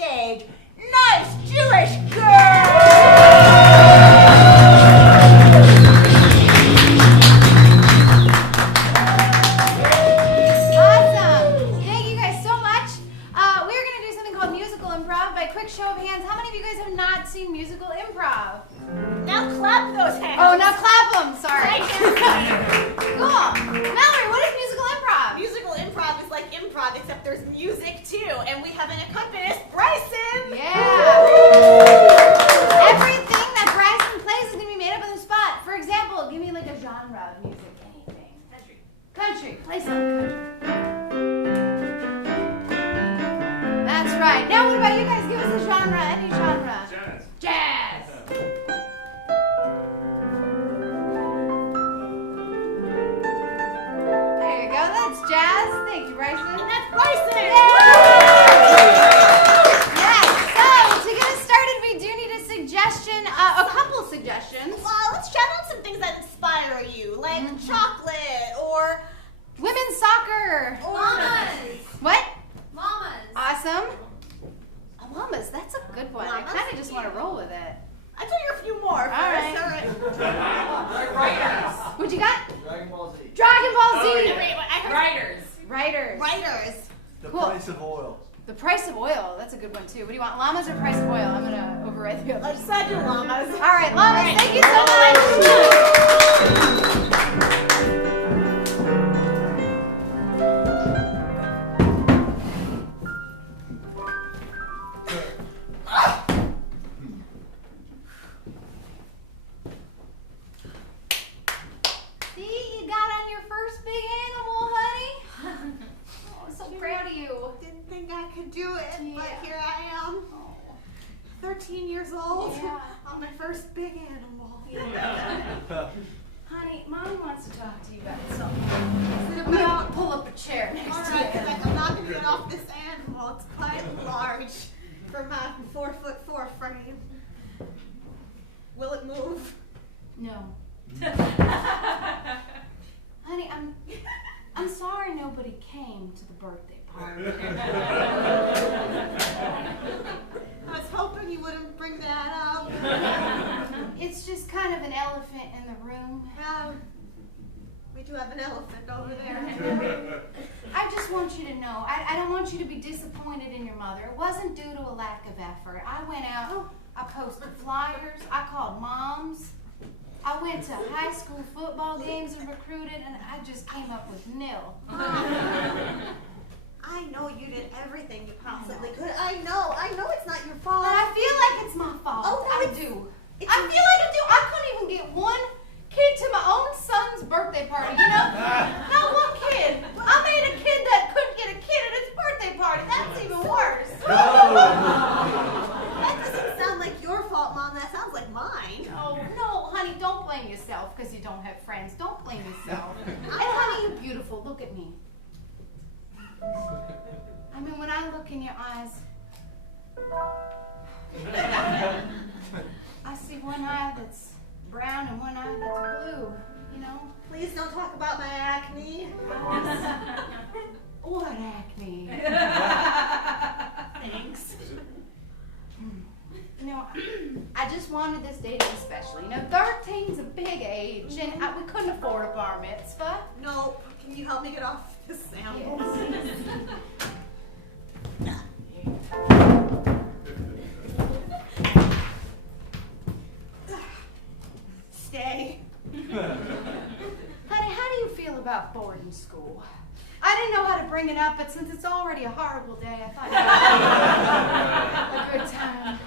stage, nice Jewish girl! Awesome! Thank you guys so much. We're going to do something called musical improv. By quick show of hands, how many of you guys have not seen musical improv? Now clap those hands. Oh, now clap them. Sorry. Cool. Mallory, what is musical improv? Musical improv is like improv, except there's music too, and we have an accompanist, Bryson. Yeah. Everything that Bryson plays is going to be made up on the spot. For example, give me like a genre of music. Anything. Country. Country. Play some country. That's right. Now what about you guys? Give us a genre. Any genre. Jazz. Jazz. There you go. That's jazz. Thank you, Bryson. And that's Bryson. Yes. So to get us started, we do need a suggestion, a couple suggestions. Well, let's chat on some things that inspire you, like chocolate or Women's soccer. llamas. What? Llamas. Awesome. Llamas. That's a good one. I Llamas? kind of just want to roll with it. I'll tell you a few more first. All right. Writers. What you got? Dragon Ball Z. Dragon Ball Z. Oh, yeah. Wait, I heard Writers. Writers. writers. The Cool. price of oil. The price of oil. That's a good one too. What do you want? Llamas or price of oil? I'm gonna override the I others. decided to llamas. All right, llamas. Thank you so much. See, you got on your first big animal, honey. Oh, I'm so proud of you. Didn't think I could do it, but Yeah. here I am. Oh. 13 years old Yeah. on my first big animal. Honey, Mommy wants to talk to you about something. Is it I'm gonna about? pull up a chair next All to right, you. I'm not gonna get off this animal. It's quite large for my 4'4" frame. Will it move? No. Honey, I'm sorry nobody came to the birthday party. I was hoping you wouldn't bring that up. It's just kind of an elephant in the room. We do have an elephant over there. I just want you to know, I don't want you to be disappointed in your mother. It wasn't due to a lack of effort. I went out, I posted flyers, I called moms. I went to high school football games and recruited, and I just came up with nil. I know you did everything you possibly could. I know it's not your fault. But I feel like it's my fault. Oh, no, I it's- do. it's I your- feel like I do. I couldn't even get one kid to my own son's birthday party, you know? Not one kid. I made a kid that couldn't get a kid at his birthday party. That's even worse. That doesn't sound like your fault, Mom. That sounds like mine. Oh, no, honey, don't blame yourself because you don't have friends. Don't blame yourself. And honey, you're beautiful. Look at me. I mean, when I look in your eyes, I see one eye that's brown and one eye that's blue, you know? Please don't talk about my acne. What acne? Thanks. You know, I just wanted this day to be special. You know, 13's a big age, and we couldn't afford a bar mitzvah. Nope. Can you help me get off this animal? Stay. Honey, how do you feel about boarding school? I didn't know how to bring it up, but since it's already a horrible day, I thought it was a good time.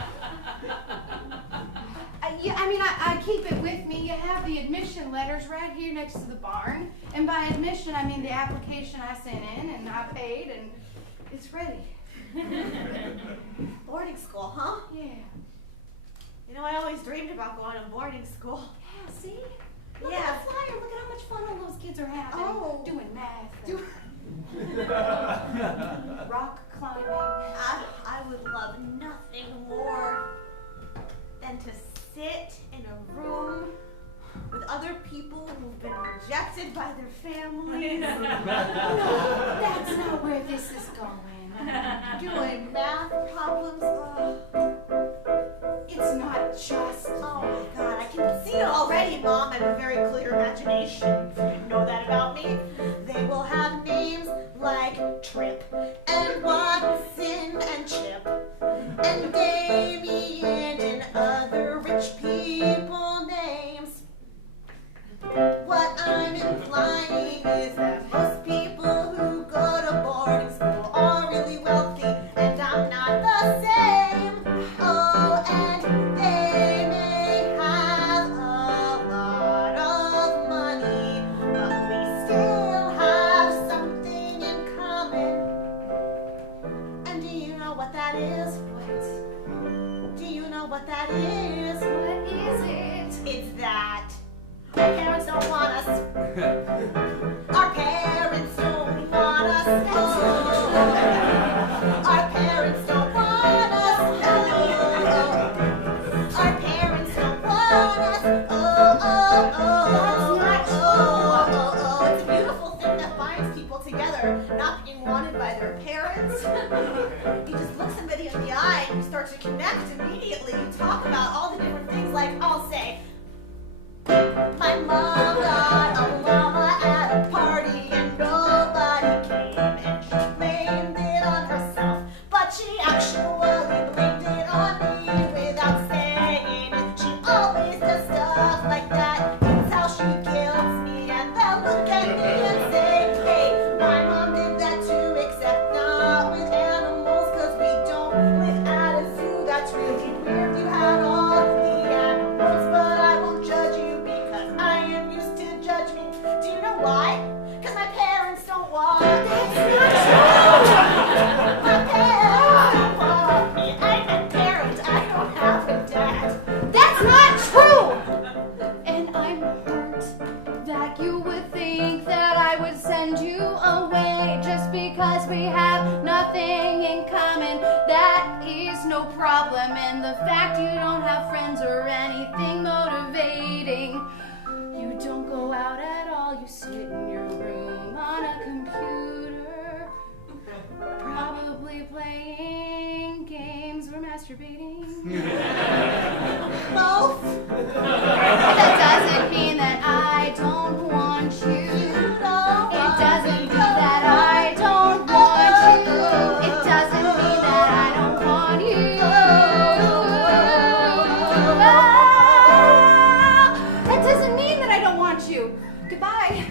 I keep it with me. You have the admission letters right here next to the barn. And by admission, I mean the application I sent in, and I paid, and it's ready. Boarding school, huh? Yeah. You know, I always dreamed about going to boarding school. Yeah, see? Look Yeah. at the flyer. Look at how much fun all those kids are having. Oh. Doing math. Rock climbing. I would love nothing more than to sit in a room with other people who've been rejected by their families, No, that's not where this is going. doing math problems See, Mom, I have a very clear imagination. If you didn't know that about me. They will have names like Trip and Watson and Chip and Damien and other rich people names. What I'm implying is that most people who go to boarding school are really wealthy, and I'm not the same. Oh, and they may have a lot of money, but we still have something in common. And do you know what that is? What? Do you know what that is? What is it? It's that our parents don't want us. Our parents don't want us. Oh. Our parents don't want us. Oh. Our parents don't want us. Oh, oh, oh. That's not oh, oh, oh, oh. It's a beautiful thing that binds people together, not being wanted by their parents. You just look somebody in the eye and you start to connect immediately. You talk about all the different things, like I'll say, my mom got a llama at a party and nobody came, and she blamed it on herself, but she actually blamed it on me without saying it. She always does stuff like that. It's how she guilts me, and they'll look at me and say, hey, my mom did that too, except not with animals, cause we don't live at a zoo. That's really weird. You had all the animals, but I won't judge you. I am used to judgment. Do you know why? Because my parents don't want me. That's not true. My parents don't want me. I'm a parent. I don't have a dad. That's not true! And I'm hurt that you would think that I would send you away just because we have nothing in common. That is no problem. And the fact you don't have friends or anything motivating. You don't go out at all, you sit in your room on a computer, probably playing games or masturbating. Both. That doesn't mean that I don't want you. It doesn't mean that I don't want you. It doesn't mean that I don't want you. That doesn't mean that I don't want you. Goodbye.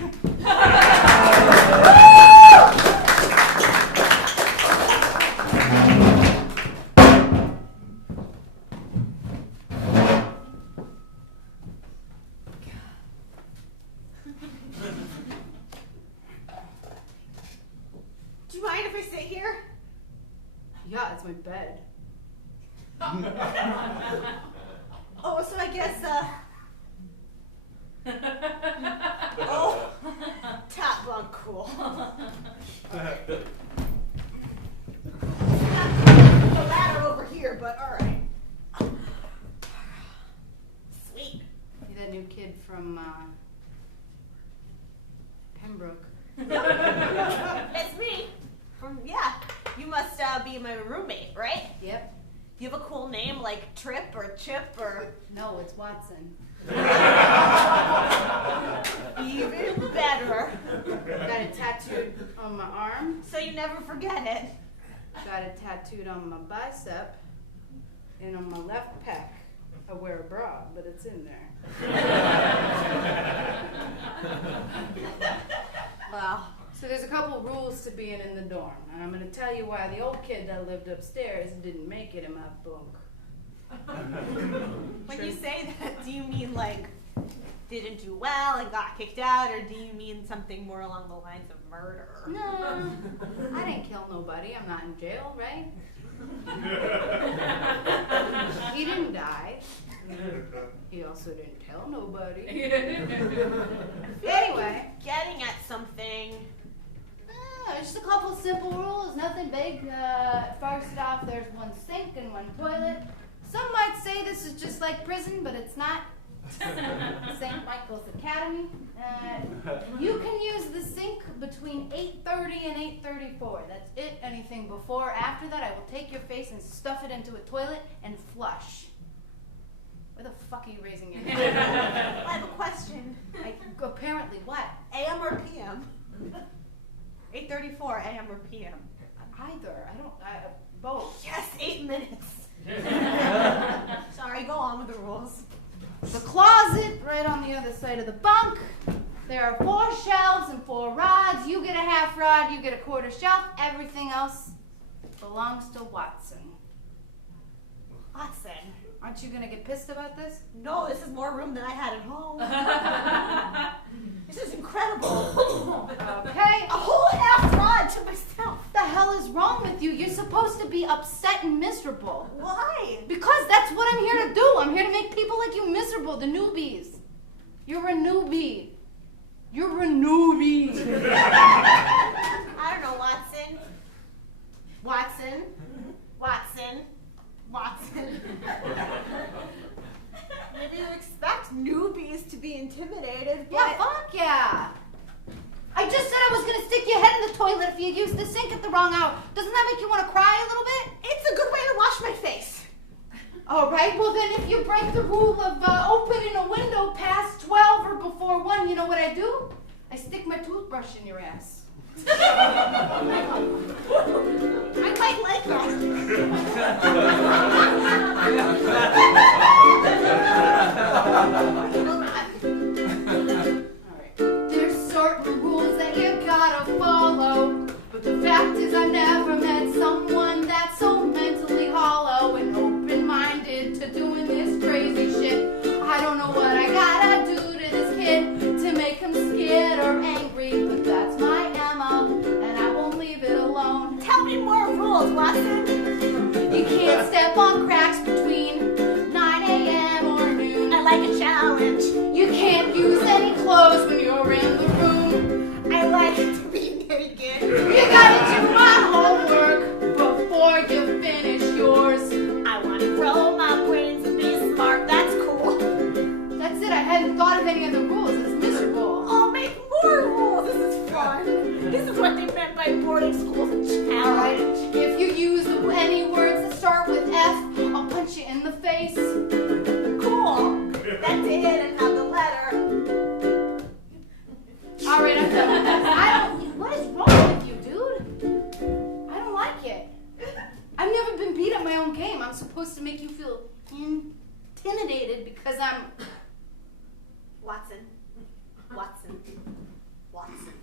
Do you mind if I sit here? Yeah, it's my bed. Oh, so I guess, oh, tap bunk, cool. Not the ladder over here, but alright. Sweet. You're that new kid from, Pembroke. It's me. Yeah, you must be my roommate, right? Yep. Do you have a cool name like Trip or Chip or? No, it's Watson. Even better. Got it tattooed on my arm. So you never forget it. Got it tattooed on my bicep and on my left pec. I wear a bra, but it's in there. Wow. So there's a couple rules to being in the dorm, and I'm going to tell you why the old kid that lived upstairs didn't make it in my bunk. When you say that, do you mean like didn't do well and got kicked out, or do you mean something more along the lines of murder? No, I didn't kill nobody. I'm not in jail, right? He didn't die. He also didn't tell nobody. Anyway. Getting at something. Just a couple simple rules, nothing big. First off, there's one sink and one toilet. Some might say this is just like prison, but it's not. St. Michael's Academy. You can use the sink between 8:30 and 8:34. That's it. Anything before or after that, I will take your face and stuff it into a toilet and flush. Where the fuck are you raising your hand? I have a question. Apparently, what? AM or PM? 8:34 AM or PM? Either. Both. Yes, 8 minutes. Sorry, go on with the rules. The closet right on the other side of the bunk. There are 4 shelves and 4 rods. You get a half rod, you get a quarter shelf. Everything else belongs to Watson. Watson. Aren't you gonna get pissed about this? No, this is more room than I had at home. This is incredible. Okay. A whole half rod to myself. What the hell is wrong with you? You're supposed to be upset and miserable. Why? Because that's what I'm here to do. I'm here to make people like you miserable, the newbies. You're a newbie. You're a newbie. I don't know, Watson. Watson. Watson. Watson. Maybe you expect newbies to be intimidated, but... Yeah, fuck yeah. I just said I was gonna stick your head in the toilet if you used the sink at the wrong hour. Doesn't that make you want to cry a little bit? It's a good way to wash my face. All right, well then if you break the rule of opening a window past 12 or before 1, you know what I do? I stick my toothbrush in your ass. I might like that. Alright. There's certain rules that you gotta follow, but the fact is I never met someone that's so mentally hollow and open-minded to doing this crazy shit. I don't know what I gotta do to this kid to make him scared or angry, but that's my MO, and I won't leave it alone. Tell me more rules, Watson. You can't step on cracks between 9 a.m. or noon. I like a challenge. You can't use any clothes when you're in the room. I like to be naked. You gotta do my homework before you finish yours. I want to grow my brains and be smart. That's cool. That's it, I hadn't thought of any other rules. It's miserable. I'll make more rules. This is fun. This is what they meant by boarding schools and challenge. Alright, if you use any words that start with F, I'll punch you in the face. Cool. That's it and have the letter. Alright, I'm done with this. What is wrong with you, dude? I don't like it. I've never been beat at my own game. I'm supposed to make you feel intimidated because I'm... Watson. Watson. Watson.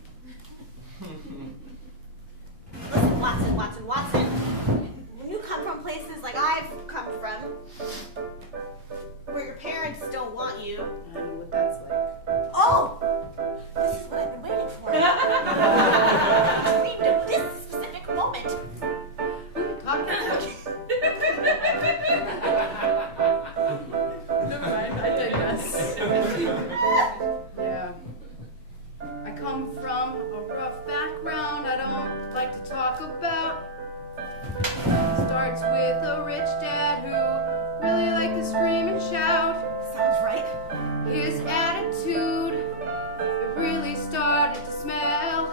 Listen, Watson, Watson, Watson. When you come from places like I've come from, where your parents don't want you. I know what that's like. Oh! This is what I've been waiting for. Dreamed of this specific moment. Who are you talking about? Never mind, I digress. Yeah. I come from a rough background I don't like to talk about. Starts with a rich dad who really liked to scream and shout. Sounds right. His attitude, it really started to smell.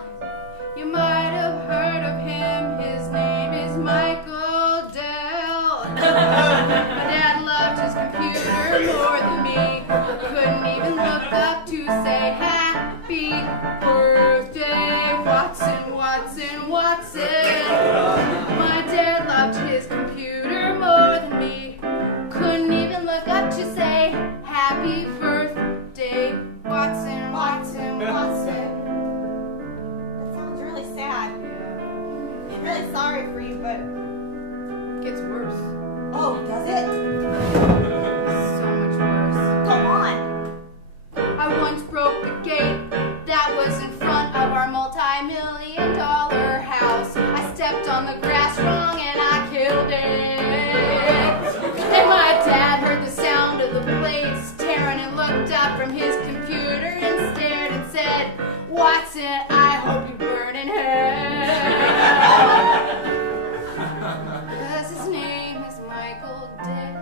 You might have heard of him, his name is Michael Dell. My dad loved his computer more than me. Couldn't even look up to say happy birthday, Watson, Watson, Watson. My dad loved his computer more than me. Couldn't even look up to say happy birthday, Watson, Watson, Watson. That sounds really sad. I'm really sorry for you, but... It gets worse. Oh, does it? So much worse. Go on. I once broke the gate that was in front of our multi-million-dollar house. I stepped on the grass wrong and I killed it. And my dad heard the sound of the blades tearing and looked up from his computer and stared and said, Watson, I hope you burn in hell. 'Cause his name is Michael Dell.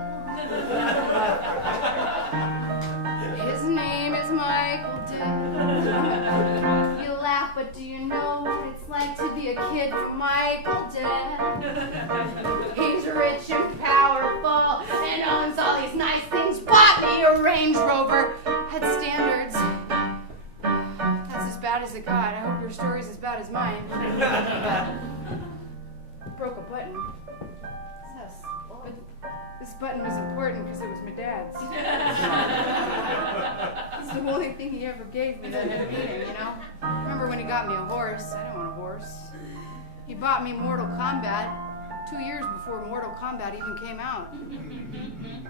His name is Michael Dell. You laugh, but do you know what it's like to be a kid from Michael Dell? He's rich and powerful and owns all these nice things, but as mine. But broke a button. But this button was important because it was my dad's. It's the only thing he ever gave me that had meaning, you know? Remember when he got me a horse? I didn't want a horse. He bought me Mortal Kombat 2 years before Mortal Kombat even came out.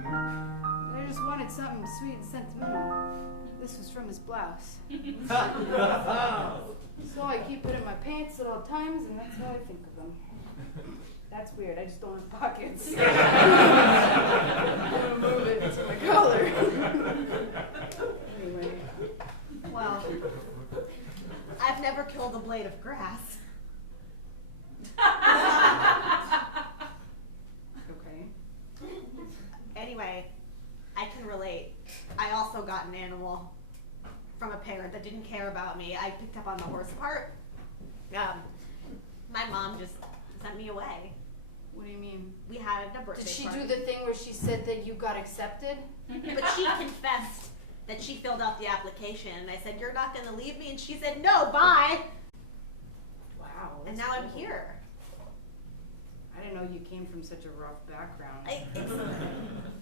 I just wanted something sweet and sentimental. This was from his blouse. So I keep it in my pants at all times, and that's how I think of him. That's weird. I just don't have pockets. I'm gonna move it to my collar. Anyway. Well, I've never killed a blade of grass. Okay. Anyway, I can relate. I also got an animal from a parent that didn't care about me. I picked up on the horse part. My mom just sent me away. What do you mean? We had a birthday Did she party. do the thing where she said that you got accepted? But she confessed that she filled out the application, and I said, "You're not going to leave me?" And she said, "No, bye." Wow. And now I'm here. I didn't know you came from such a rough background.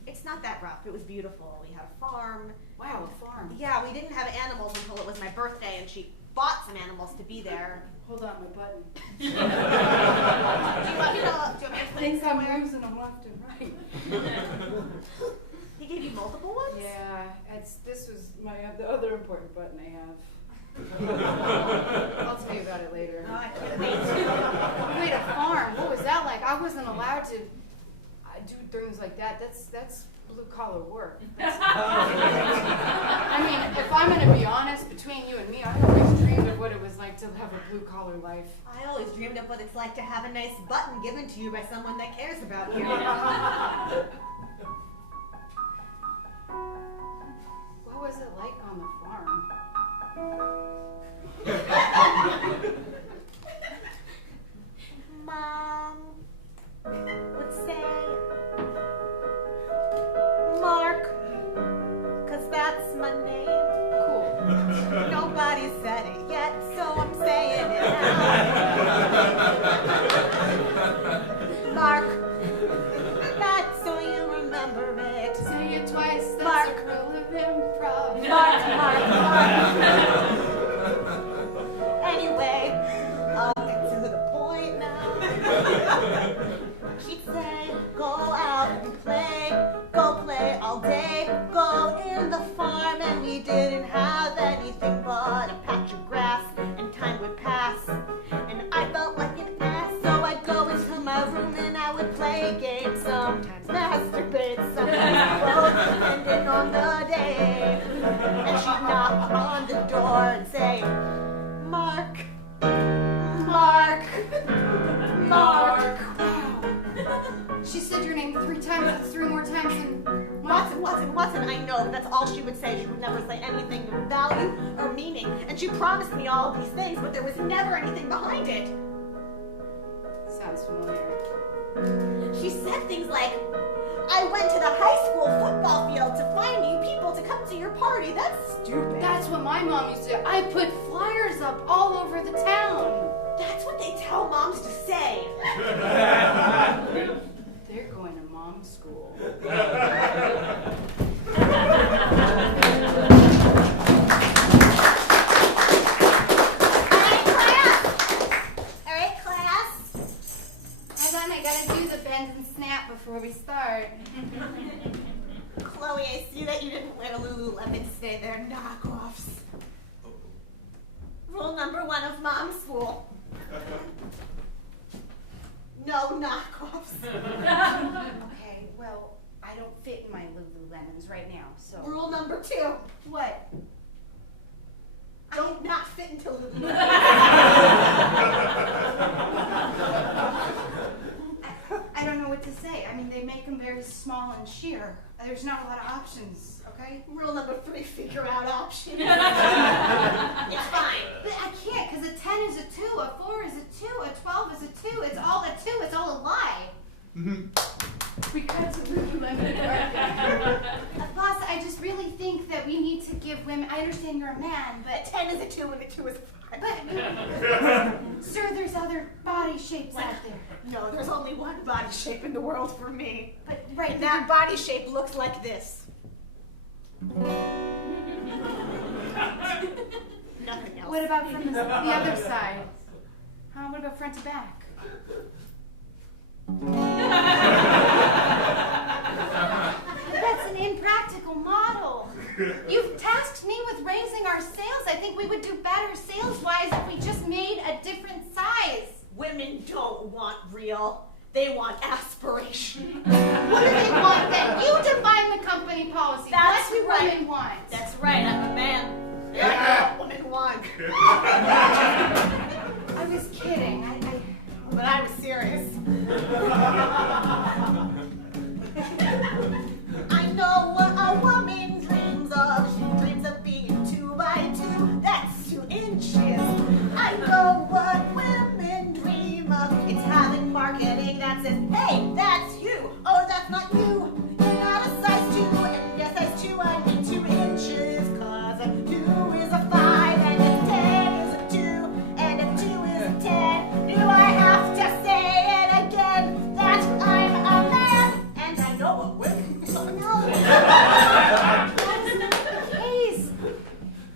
It's not that rough. It was beautiful. We had a farm. Wow, a farm. Yeah, we didn't have animals until it was my birthday, and she bought some animals to be there. Hold on, my button. Do you want me to put it Things I'm somewhere? losing them left and right. He gave you multiple ones? Yeah, this was the other important button I have. I'll tell you about it later. Oh, I can't wait. Wait, a farm? What was that like? I wasn't allowed to do things like that. That's blue collar work. I mean, if I'm going to be honest, between you and me, I always dreamed of what it was like to have a blue collar life. I always dreamed of what it's like to have a nice button given to you by someone that cares about you. What was it like on the farm? Mom would say, "Mark," 'cause that's my name. Cool. Nobody said it yet, so I'm saying it now. Mark, that's so you remember it. Say it twice, that's Mark. a rule of improv. Mark. Anyway, I'll get to the point now. She'd say, "Go out and play, go play all day, go in the farm," and we didn't have anything but a patch of grass, and time would pass, and I felt like an ass, so I'd go into my room and I would play games, sometimes masturbate, sometimes both, depending on the day, and she'd knock on the door and say, "Mark, Mark, Mark." She said your name 3 times, that's 3 more times than Watson, I know, but that's all she would say. She would never say anything of value or meaning, and she promised me all of these things, but there was never anything behind it. Sounds familiar. She said things like, "I went to the high school football field to find you people to come to your party." That's stupid. That's what my mom used to do. I put flyers up all over the town. That's what they tell moms to say. They're going to mom's school. All right, class. Hold on, I gotta do the bend and snap before we start. Chloe, I see that you didn't wear Lululemon today. They're knockoffs. Rule number 1 of mom's school. No knockoffs. Okay, well, I don't fit in my Lululemons right now, so. Rule number 2. What? Don't not fit into Lululemon. I don't know what to say. I mean, they make them very small and sheer. There's not a lot of options, okay? Rule number 3, figure out options. It's fine. But I can't, because a 10 is a 2, a 4 is a 2, a 12 is a 2. It's all a 2, it's all a lie. We got to Lululemon. Boss, I just really think that we need to give women, I understand you're a man, A but 10 is a 2 and a 2 is a 5. sir, there's other body shapes out there. No, there's only one body shape in the world for me. But right And that body shape looks like this. Nothing else. what about from the other side? What about front to back? That's an impractical model. You've tasked me with raising our sales. I think we would do better sales-wise if we just made a different size. Women don't want real. They want aspiration. What do they want then? You define the company policy. That's what do right. women want? That's right, I'm a man. Yeah, what women want. I was kidding. But I was serious. I know what a woman dreams of. She dreams of being 2 by 2. That's 2 inches. I know what women dream of. It's having marketing that says, hey, that's you. Oh, that's not you. You're not a size 2. And yes, size 2, I mean 2 inches. Cause a 2 is a 5 and a 10 is a 2. And a 2 is a 10. Do I have to say it again that I'm a man? And I know what women No. That's not the case.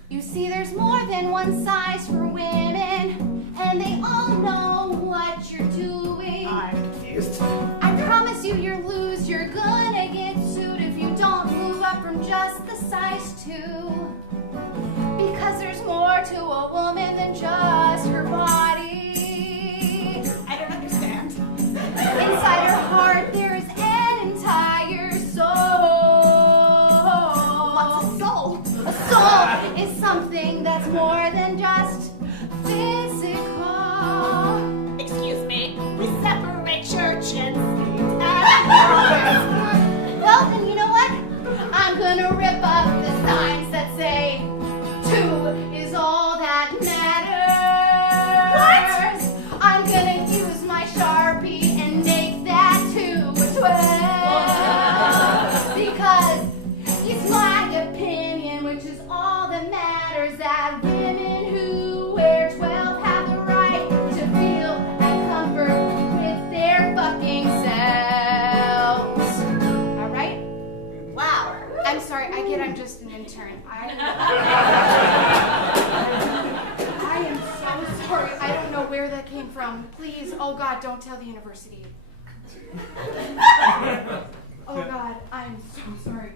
You see, there's more than one size for women, and they all know what you're doing. I'm confused. I promise you, you're loose. You're gonna get sued if you don't move up from just the size 2. Because there's more to a woman than just her body. I don't understand. Inside her heart, there is an entire soul. What's a soul? A soul is something that's more than just physical. Excuse me. We separate church and state. Well, then you know what? I'm gonna rip up the signs that say 2 is all that matters. What? I'm gonna use my Sharpie and make that 2 a 12. Because it's my opinion, which is all that matters, that women who wear 12 have the right to feel at comfort with their fucking selves. All right? Wow. I'm sorry, I get I'm just an intern. I am so sorry. I don't know where that came from. Please, oh God, don't tell the university. Oh God, I'm so sorry.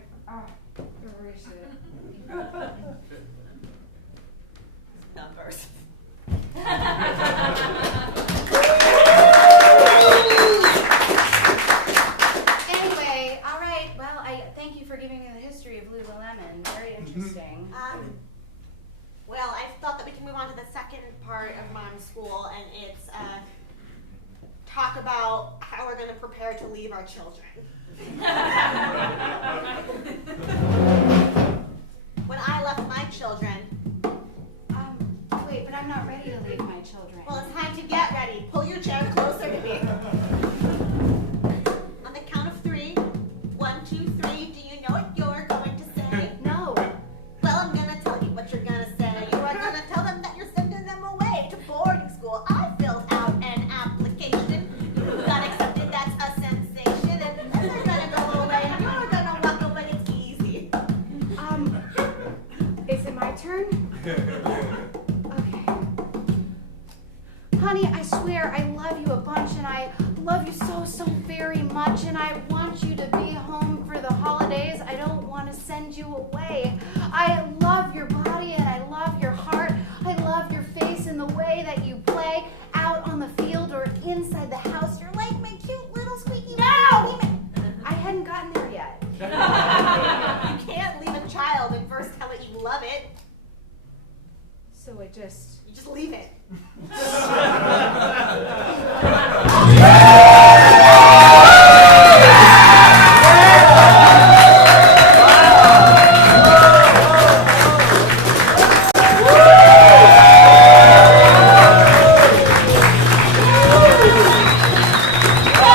Erase it. Numbers. Anyway, all right. Well, I thank you for giving me the history of Lululemon. Very interesting. Well, I thought that we can move on to the second part of Mom's School, and it's talk about how we're going to prepare to leave our children. When I left my children, Wait, but I'm not ready to leave my children. well, it's time to get ready. Pull your chair closer to me. On the count of 3, 1, 2, 3. Do you know what you're going to say? No. Well, I'm gonna tell you what you're gonna say. You are gonna tell them that you're sending them away to boarding school. I filled out an application. You got accepted, that's a sensation. And then they're gonna go away and you're gonna walk away. It's easy. Is it my turn? Honey, I swear I love you a bunch, and I love you so, so very much, and I want you to be home for the holidays. I don't want to send you away. I love your body, and I love your heart. I love your face and the way that you play out on the field or inside the house. You're like my cute little squeaky No! baby. I hadn't gotten there yet. You can't leave a child and first tell it you love it. So it just